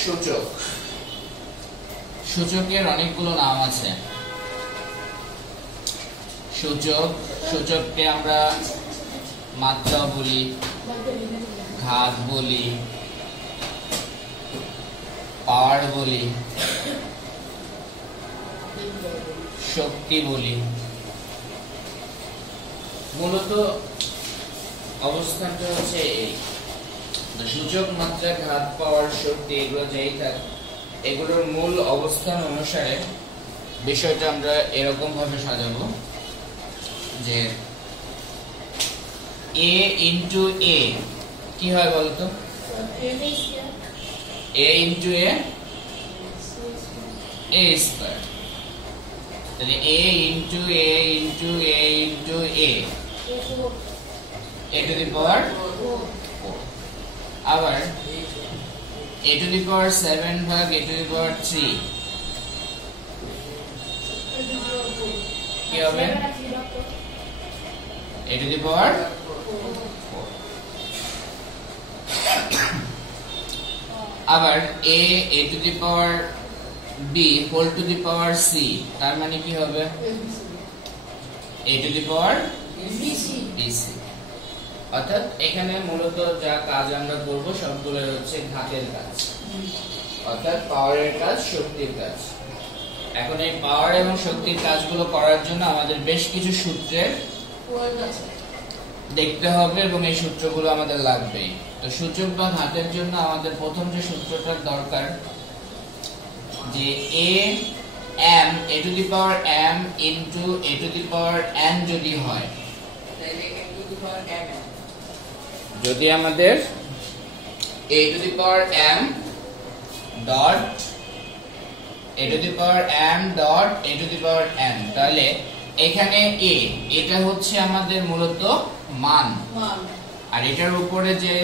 সূচক। সূচকের অনেকগুলো নাম আছে। সূচককে আমরা মাত্রা বলি, ঘাত বলি, পাওয়ার বলি, শক্তি বলি। মূলত অবস্থানটা হচ্ছে এই সূচক, মাত্রা, ঘাত, পাওয়ার, শক্তি, এগুলো যেই থাকে এগুলোর মূল অবস্থান অনুসারে বিষয়টা আমরা এরকম ভাবে সাজাবো যে a ইনটু a কি হয় বলতো? a into a square. তাহলে a into a into a into a to the power 4। আবার a টু দি পাওয়ার 7 ভাগ a টু দি পাওয়ার 3 কি হবে? a to the power 4। আবার a টু দি পাওয়ার b whole to the power c, তার মানে কি হবে? a to the power bc। অর্থাৎ এখানে মূলত যা কাজ আমরা করব সবগুলো হচ্ছে ঘাতের কাজ, অর্থাৎ পাওয়ারের কাজ, শক্তির কাজ। এখন এই পাওয়ার এবং শক্তির কাজগুলো করার জন্য আমাদের বেশ কিছু সূত্রের দেখতে হবে এবং এই সূত্রগুলো আমাদের লাগবে। তো সূচক বা ঘাতের জন্য আমাদের প্রথম যে সূত্রটার দরকার যে a to the power m into a to the power n যদি হয়, যদি আমাদের a to the power m dot a to the power m dot a to the power n, তাহলে এখানে a এটা হচ্ছে আমাদের মূলত মান, আর এটার উপরে যে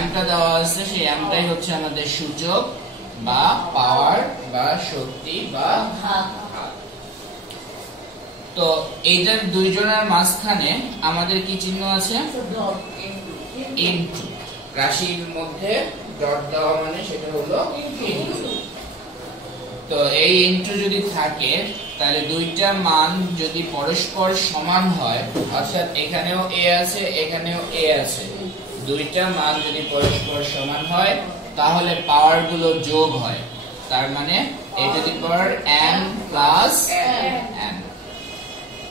m টা দেওয়া আছে সেই m টাই হচ্ছে আমাদের সূচক বা পাওয়ার বা শক্তি বা ঘাত। তো এইটার দুইজনের মাঝখানে আমাদের কি চিহ্ন আছে? ইনটু। রাশির মধ্যে ডট দেওয়া মানে সেটা হলো ইনটু। তো এই ইনটু যদি থাকে তাহলে দুইটা মান যদি পরস্পর সমান হয়, অর্থাৎ এখানেও a আছে এখানেও a আছে, দুইটা মান যদি পরস্পর সমান হয় তাহলে পাওয়ার গুলো যোগ হয়, তার মানে a to the power n plus n।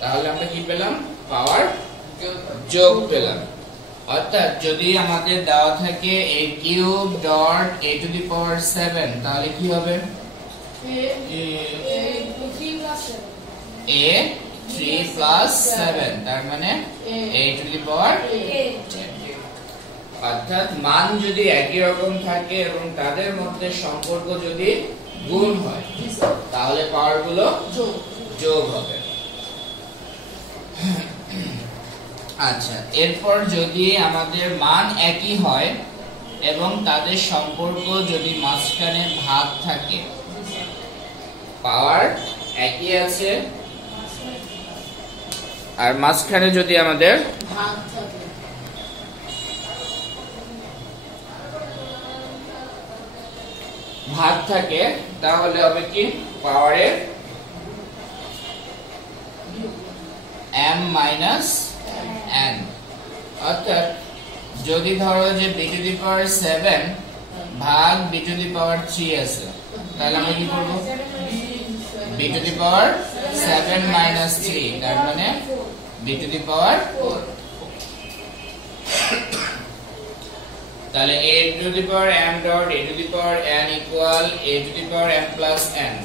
তাহলে আমরা কি পেলাম? পাওয়ার যোগ পেলাম। অর্থাৎ যদি আমাদের দেওয়া থাকে a cube dot a to the power 7, তাহলে কি হবে? a 3 প্লাস 7, তার মানে a টু দি পাওয়ার 10। অর্থাৎ মান যদি একই রকম থাকে এবং তাদের মধ্যে সম্পর্ক যদি গুণ হয় তাহলে পাওয়ার গুলো যোগ হবে। আচ্ছা, এরপর যদি আমাদের মান একই হয় এবং তাদের সম্পর্ক যদি মাঝখানে ভাগ থাকে, পাওয়ার একই আছে আর মাঝখানে যদি আমাদের ভাগ থাকে তাহলে হবে কি? পাওয়ারের m মাইনাস n। অর্থাৎ যদি ধরো যে b টু দি পাওয়ার 7 ভাগ b টু দি পাওয়ার 3 আছে, তাহলে আমরা কি করব? b to the power 7 minus 3, তার মানে b টু দি পাওয়ার 4। তাহলে a to the power m dot a to the power n equal a to the power m plus n,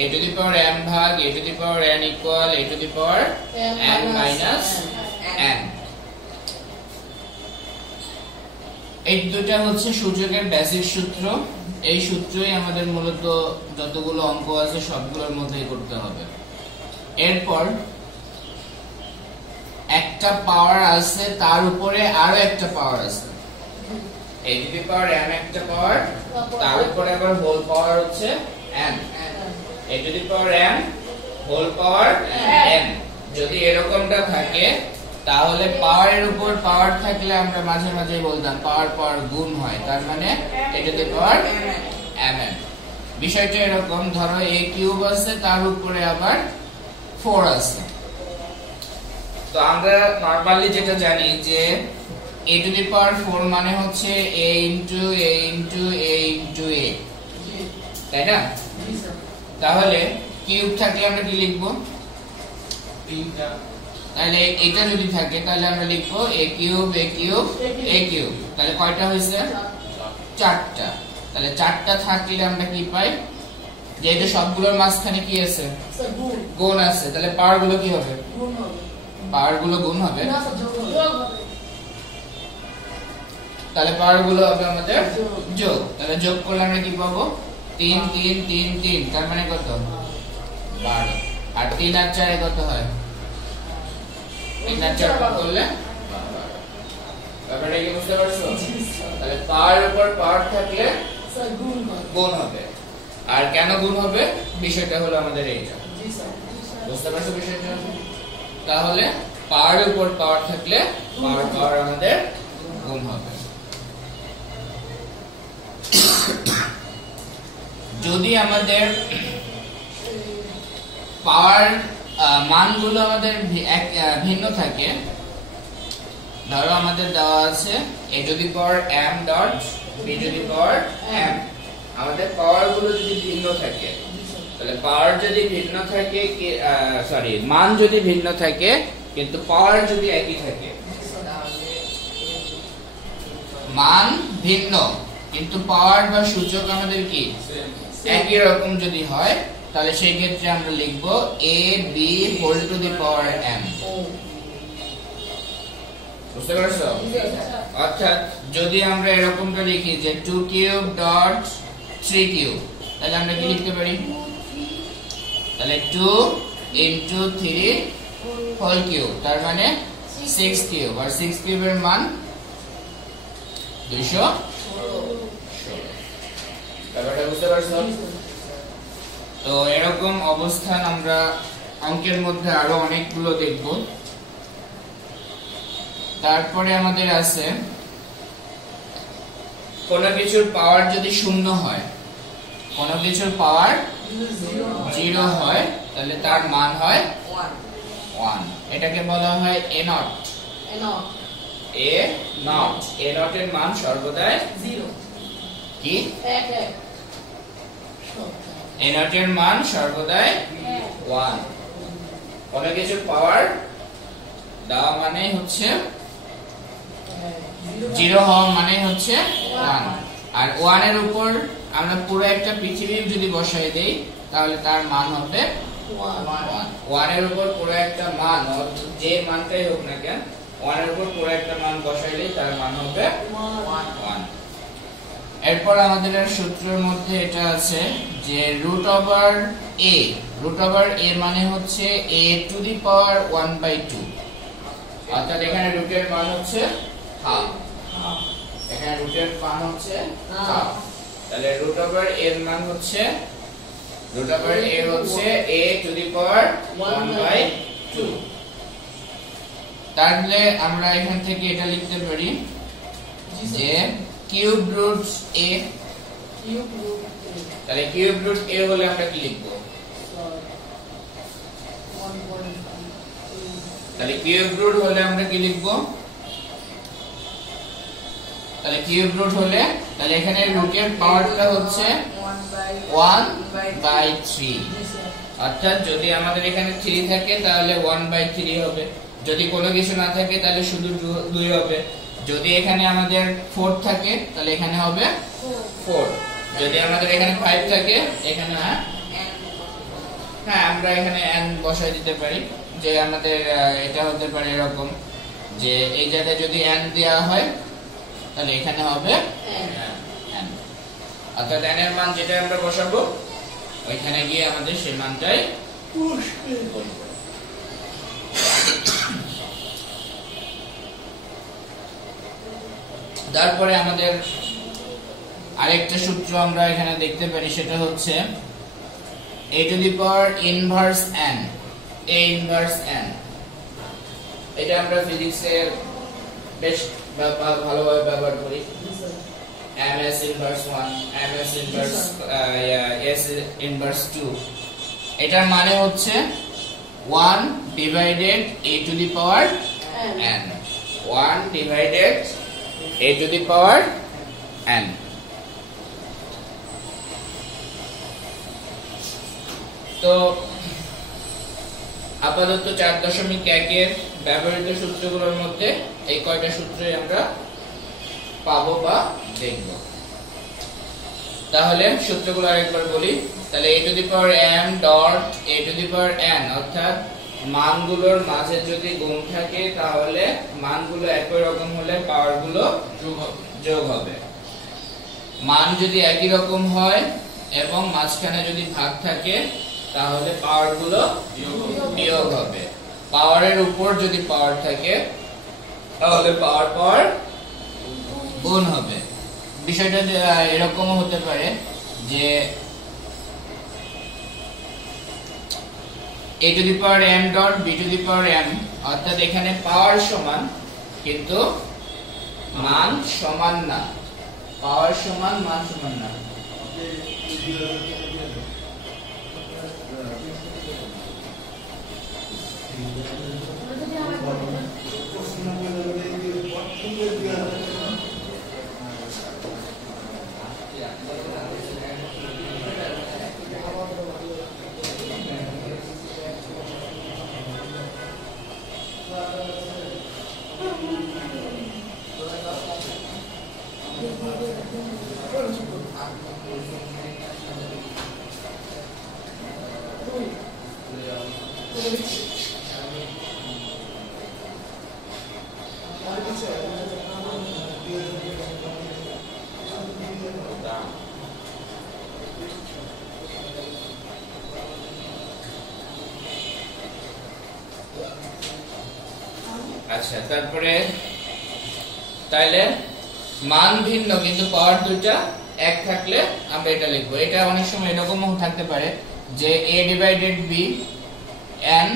a to the power m ভাগ a to the power n equal a to the power n minus n। এই দুটো হচ্ছে সূচকের basic সূত্র। এই সূত্রই আমাদের মূলত যতগুলো অঙ্ক আছে সবগুলোর মধ্যেই করতে হবে। এরপর একটা পাওয়ার আছে, তার উপরে আরো একটা পাওয়ার আছে, a to the power m একটা পাওয়ার, তার উপরে আবার হোল পাওয়ার হচ্ছে n, a to the power m whole power n। যদি এরকমটা থাকে তাহলে পাওয়ারের উপর পাওয়ার থাকলে আমরা মাঝে মাঝে বলতাম পাওয়ার পাওয়ার গুণ হয়, তার মানে a to the power mm। বিষয়টা এরকম, ধরো a কিউব আছে, তার উপরে আবার 4 আছে। তো আমরা নরমালি যেটা জানি যে a টু দি পাওয়ার 4 মানে হচ্ছে a into a into a into a, তাই না? তাহলে কিউব থাকলে আমরা কি লিখবো? তাহলে এটা যদি থাকে তাহলে আমরা লিখবো a cube a cube a cube. তাহলে কয়টা হয়েছে? 4টা। তাহলে 4টা থাকলে আমরা কি পাই? যেহেতু সবগুলোর মাঝখানে কি আছে? গুণ আছে, তাহলে পাওয়ার গুলো কি হবে? পাওয়ার গুলো গুণ হবে। তাহলে পাওয়ার গুলো হবে আমাদের যোগ। তাহলে যোগ করলে আমরা কি পাবো? 3 3 3 3, তার মানে কত? 12। আর 3 আর 4 কত হয়? 3 আর 4 করলে ব্যাপারটা কি বুঝতে পারছো? তাহলে পাওয়ার উপর পাওয়ার থাকলে গুণ হবে। আর কেন গুণ হবে? বিষয়টা হলো আমাদের এইটা, বুঝতে পারছো বিষয়টা? তাহলে পাওয়ার উপর পাওয়ার থাকলে পাওয়ার আমাদের গুণ হবে। যদি আমাদের পাওয়ার মানগুলো আমাদের ভিন্ন থাকে, ধরো আমাদের দেওয়া আছে a to the power m dot b to the power m, আমাদের পাওয়ার গুলো যদি ভিন্ন থাকে, তাহলে পাওয়ার যদি ভিন্ন থাকে, সরি মান যদি ভিন্ন থাকে কিন্তু পাওয়ার যদি একই থাকে, মান ভিন্ন কিন্তু পাওয়ার বা সূচক আমাদের কি একই রকম যদি হয়, তাহলে সেই ক্ষেত্রে আমরা লিখব a b whole to the power m। বুঝতে পারছো? অর্থাৎ যদি আমরা এরকমটা লিখি যে 2 কিউব ডট 3 কিউব, তাহলে আমরা কি লিখতে পারি? তাহলে 2 ইনটু 3 হোল কিউব, তার মানে 6 কিউব। আর 6 কিউবের মান 216। ব্যাপারটা বুঝতে পারছো? তো এরকম অবস্থান আমরা অঙ্কের মধ্যে আরো অনেকগুলো দেখব। তারপরে আমাদের আছে কোন কিছুর পাওয়ার যদি শূন্য হয়, কোন কিছুর পাওয়ার 0 হয়, তাহলে তার মান হয় 1। এটাকে বলা হয় a নট। a নট এর মান সর্বদাই 0। কি? a নট এর মান সর্বদাই 1। কোন কিছুর পাওয়ার দেওয়া মানে হচ্ছে 0 হওয়া মানে হচ্ছে 1। আর 1 এর উপর আমরা পুরো একটা পৃথিবী যদি বসাই দেই, তাহলে তার মান হবে 1। 1 এর উপর পুরো একটা মান, যে মানটাই হোক না কেন, 1 এর উপর পুরো একটা মান বসাইলে তার মান হবে 1। এরপর আমাদের সূত্রের মধ্যে এটা আছে যে রুট ওভার a মানে হচ্ছে a টু দি পাওয়ার 1/2। অর্থাৎ এখানে রুটের মান হচ্ছে হাফ, এখানে রুটের মান হচ্ছে হাফ। তাহলে রুট ওভার এর মান হচ্ছে রুট ওভার a হচ্ছে a টু দি পাওয়ার 1/2। তাহলে আমরা এখান থেকে এটা লিখতে পারি যে কিউব রুট a। তাহলে কিউব রুট a হলে আমরা কি লিখব? তাহলে কিউব রুট হলে আমরা কি লিখব? তাহলে কিউব রুট হলে, তাহলে এখানে রুটের পাওয়ারটা হচ্ছে 1/3। অর্থাৎ যদি আমাদের এখানে 3 থাকে তাহলে 1/3 হবে, যদি কোনো কিছু না থাকে তাহলে শুধু 2 হবে, যদি এখানে আমাদের 4 থাকে তাহলে এখানে হবে 4, যদি আমাদের এখানে 5 থাকে এখানে হ্যাঁ আমরা এখানে n বসাই দিতে পারি। যে আমাদের এটা হতে পারে এরকম যে এই জায়গায় যদি n দেওয়া হয় তাহলে এখানে হবে n। অর্থাৎ n এর মান যেটা আমরা বসাবো ওইখানে গিয়ে আমাদের সেই মানটাই বসবে। তারপরে আমাদের আরেকটা সূত্র আমরা এখানে দেখতে পারি, সেটা হচ্ছে a to the power inverse n। a inverse n, এটা আমরা ফিজিক্সে বেশ ভালোভাবে ব্যবহার করি। ms inverse 1 ms inverse s inverse 2। এটার মানে হচ্ছে 1 divided a to the power n, 1 divided a to the power n। তো আপাতত 4.1 এর ব্যবহৃত সূত্রগুলোর মধ্যে এই কয়টা সূত্রই আমরা পাবো বা দেখব। তাহলে সূত্রগুলো আরেকবার বলি। তাহলে a to the power m dot a to the power n, অর্থাৎ মানগুলোর মাঝে যদি গুণ থাকে তাহলে মানগুলো একই রকম হলে পাওয়ারগুলো যোগ হবে। মান যদি একই রকম হয় এবং মাঝখানে যদি ভাগ থাকে তাহলে পাওয়ারগুলো বিয়োগ হবে। পাওয়ারের উপর যদি পাওয়ার থাকে তাহলে পাওয়ার গুণ হবে। বিষয়টা এরকমও হতে পারে যে a to the power m dot b to the power m, অর্থাৎ এখানে পাওয়ার সমান কিন্তু মান সমান না, পাওয়ার সমান মান সমান না। আচ্ছা, তারপরে তাইলে মান ভিন্ন কিন্তু পাওয়ার দুইটা এক থাকলে আমরা এটা লিখবো। এটা অনেক সময় এরকমও থাকতে পারে যে a divided b n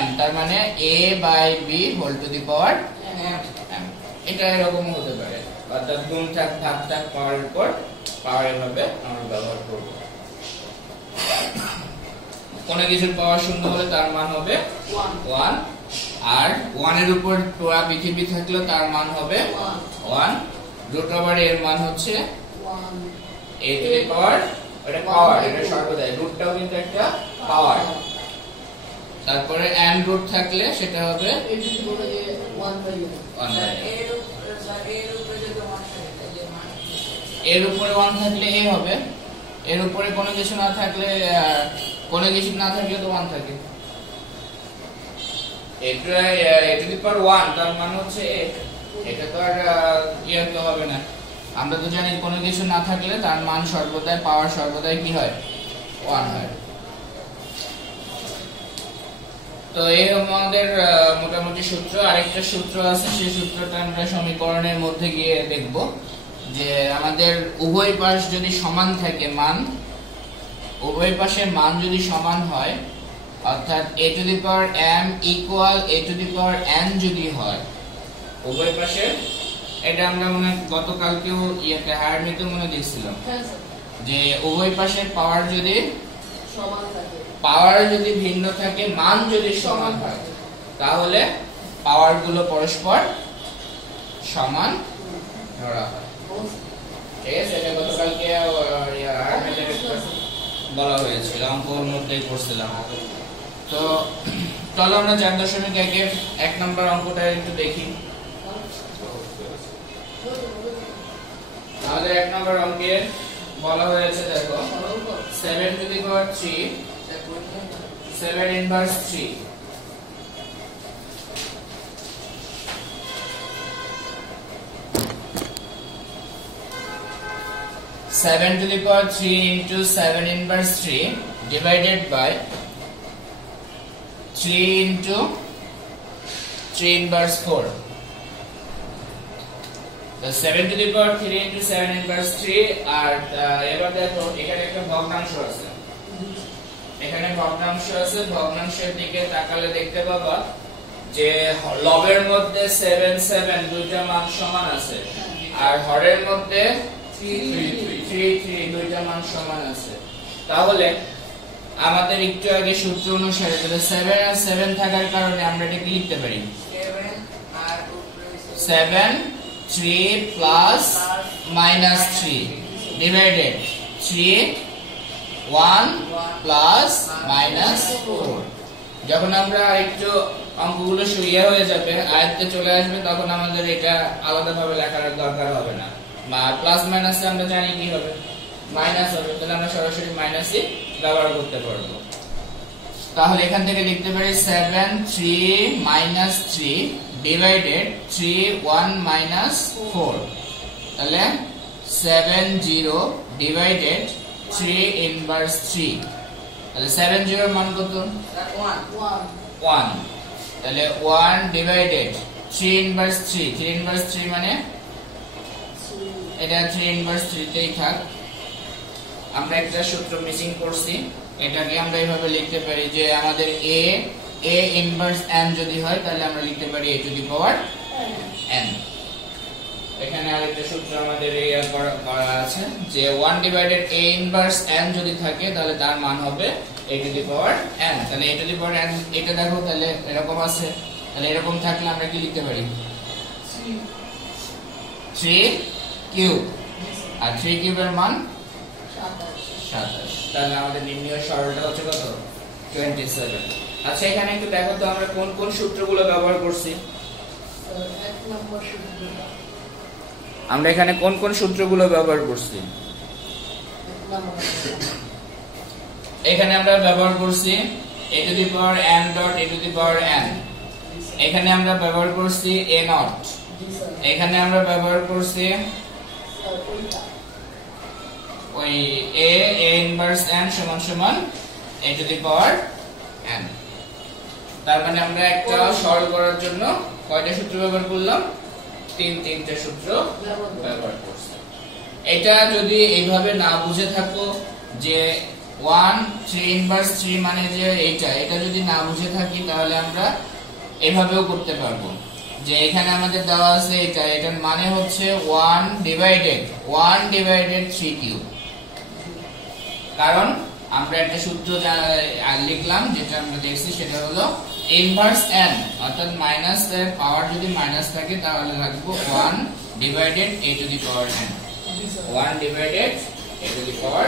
m, তার মানে a by b whole to the power m। এটা এরকমও হতে পারে, অর্থাৎ গুণ থাক ভাগ থাক পাওয়ারের উপর পাওয়ার এভাবে আমরা ব্যবহার করব। কোন কিছুর পাওয়ার শূন্য হলে তার মান হবে 1, আর 1 এর উপর পুরো পৃথিবী থাকলে তার মান হবে 1। রুট ওভার এর মান হচ্ছে 1 a টু দি পাওয়ার, এটা পাওয়ার, এটা সর্বদাই রুটটাও কিন্তু একটা পাওয়ার। তারপরে n রুট থাকলে সেটা হবে 1 এর উপরে 1 থাকলে a হবে, এর উপরে কোনো কিছু না থাকলে কোনো কিছু না থাকলে তো 1 থাকে। এটা a টু দি পাওয়ার 1 তার মানে হচ্ছে a, এটা তো আর ইয়ে তো হবে না। আমরা তো জানি কোনো কিছু না থাকলে তার মান সর্বদাই, পাওয়ার সর্বদাই কি হয় 1 হয়। তো এই আমাদের মোটামুটি সূত্র। আরেকটা সূত্র আছে, সেই সূত্রটা আমরা সমীকরণের মধ্যে গিয়ে দেখব যে আমাদের উভয় পাশ যদি সমান থাকে, মান উভয় পাশের মান যদি সমান হয়, অর্থাৎ a to the power m equal a to the power n যদি হয় উভয় পাশে, এটা আমরা মনে গতকালকেও ইয়েতে হায়ারমিতে মনে দিয়েছিলাম যে উভয় পাশের পাওয়ার যদি সমান থাকে, পাওয়ার যদি ভিন্ন থাকে, মান যদি সমান হয় তাহলে পাওয়ার গুলো পরস্পর সমান ধরা হয়। ঠিক আছে, এটা গতকালকে হায়ারমিতে বলা হয়েছিল, অঙ্কের মধ্যেই পড়ছিলাম। তো চলো আমরা 4.1 এর 1 নম্বর অঙ্কটা একটু দেখি। আমাদের 1 নম্বর অঙ্কে বলা হয়েছে, দেখো 7 to the power 3 7 inverse 3। Seven to the power 3 into 7 inverse 3 divided by 3 into 3 inverse 4. The 7 to the power 3 into 7 inverse 3 আর এবার দেখো এখানে একটা ভগ্নাংশ আছে, এখানে ভগ্নাংশ আছে। ভগ্নাংশের দিকে তাকালে দেখতে পাবা যে লবের মধ্যে 7 7 দুইটা মান সমান আছে, আর হরের মধ্যে 3 দুইটা মান সমান আছে। তাহলে আমাদের একটু আগে সূত্র অনুসারে তাহলে 7 আর 7 থাকার কারণে আমরা এটাকে লিখতে পারি 7 3 plus minus 3 divided 3 1 plus minus 4। যখন আমরা একটু অঙ্কগুলো সরিয়ে হয়ে যাবে, আয়ত্তে চলে আসবে, তখন আমাদের এটা আলাদাভাবে লেখার দরকার হবে না। প্লাস মাইনাসে আমরা জানি কি হবে, মাইনাস হবে, তাহলে আমরা সরাসরি মাইনাসই ব্যবহার করতে পারবো। তাহলে এখান থেকে লিখতে পারি 7 3 মাইনাস 3 ডিভাইডেড 3 1 মাইনাস 4। তাহলে 7 0 ডিভাইডেড 3 ইনভার্স 3। তাহলে 7 0 এর মান কত? 1। তাহলে 1 ডিভাইডেড 3 ইনভার্স 3। 3 ইনভার্স 3 মানে এটা 3 ইনভার্স 3 তেই থাক। আমরা একটা সূত্র মিসিং করছি, এটাকে আমরা এইভাবে লিখতে পারি যে আমাদের a ইনভার্স n যদি হয় তাহলে আমরা লিখতে পারি a to the power n। এখানে আরেকটা সূত্র আমাদের করা আছে যে 1 ডিভাইডেড a ইনভার্স n যদি থাকে তাহলে তার মান হবে a to the power n। তাহলে a to the power n এটা দেখো, তাহলে এরকম আছে, তাহলে এরকম থাকলে আমরা কি লিখতে পারি 3 কিউব, আর 3 কিউবের মান 27। তাহলে আমাদের নির্ণয় সরলটা হচ্ছে কত? 27। আচ্ছা, এখানে একটু দেখো তো আমরা কোন কোন সূত্রগুলো ব্যবহার করছি। আমরা এখানে কোন কোন সূত্রগুলো ব্যবহার করছি? এখানে আমরা ব্যবহার করছি a to the power n dot a to the power n। এখানে আমরা ব্যবহার করছি a নট। এখানে আমরা ব্যবহার করছি ওই a ইনভার্স n সমান সমান a to the power n। তার মানে আমরা একটা সরল করার জন্য কয়টা সূত্র ব্যবহার করলাম? তিনটা সূত্র ব্যবহার করছি। এটা যদি এইভাবে না বুঝে থাকো যে 1 3 ইনভার্স 3 মানে যে এটা যদি না বুঝে থাকি তাহলে আমরা এভাবেও করতে পারবো যে এখানে আমাদের দেওয়া আছে এটার মানে হচ্ছে 1 ডিভাইডেড 3 কিউব। কারণ আমরা একটা সূত্র লিখলাম যেটা আমরা দেখছি সেটা হলো ইনভার্স n, অর্থাৎ মাইনাস এর পাওয়ার যদি মাইনাস থাকে তাহলে রাখবো 1 divided a to the power n। 1 divided a to the power.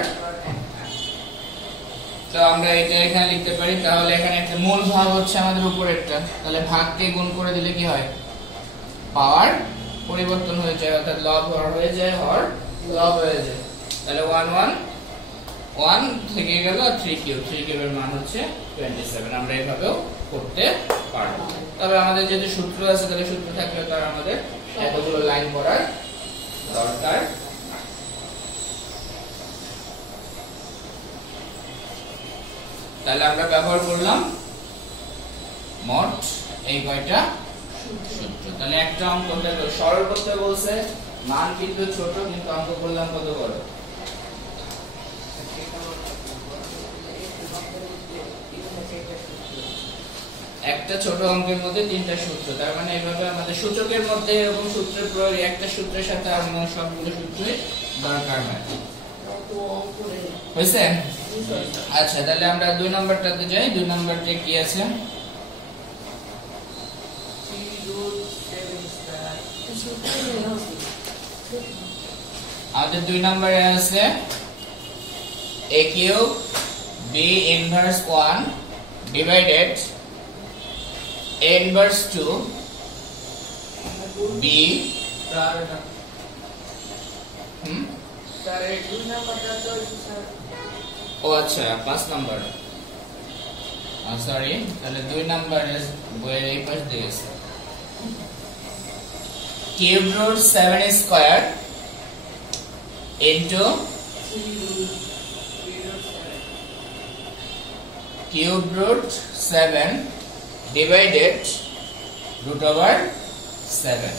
তো আমরা এটা এখানে লিখতে পারি। তাহলে এখানে একটা মূল ভাগ হচ্ছে আমাদের উপরেরটা, তাহলে ভাগকে গুণ করে দিলে কি হয়? পাওয়ার পরিবর্তন হয়ে যায়, অর্থাৎ লব হর হয়ে যায়, হর লব হয়ে যায়। তাহলে 1 থেকে গেল 3 কিউবের মান হচ্ছে 27। আমরা এভাবেও করতে পারবো। তবে আমাদের যদি সূত্র আছে তাহলে সূত্র থাকলে তার আমাদের এতগুলো লাইন পড়ার দরকার। তাহলে আমরা ব্যবহার করলাম মোট এই কয়টা সূত্র। তাহলে একটা অঙ্ক সরল করতে বলছে, মান কিন্তু ছোট, কিন্তু অঙ্ক করলাম কত বড়। একটা ছোট অঙ্কের মধ্যে 3টা সূত্র, তার মানে এইভাবে আমাদের সূচকের মধ্যে এরকম সূত্রের প্রয়োগ একটা সূত্রের সাথে অন্য সবগুলো সূত্রই দরকার হয়। হয়েছে? আচ্ছা, তাহলে আমরা 2 নম্বরটাতে যাই। 2 নম্বরটা কি আছে? আমাদের 2 নম্বরে আছে a cube b inverse 1 divided a inverse 2 b ও আচ্ছা 5 নম্বর, সরি, তাহলে 2 নম্বরের বইয়ের এই পাশ দিয়ে গেছে। Cube root 7 square into cube root 7 divided root over 7।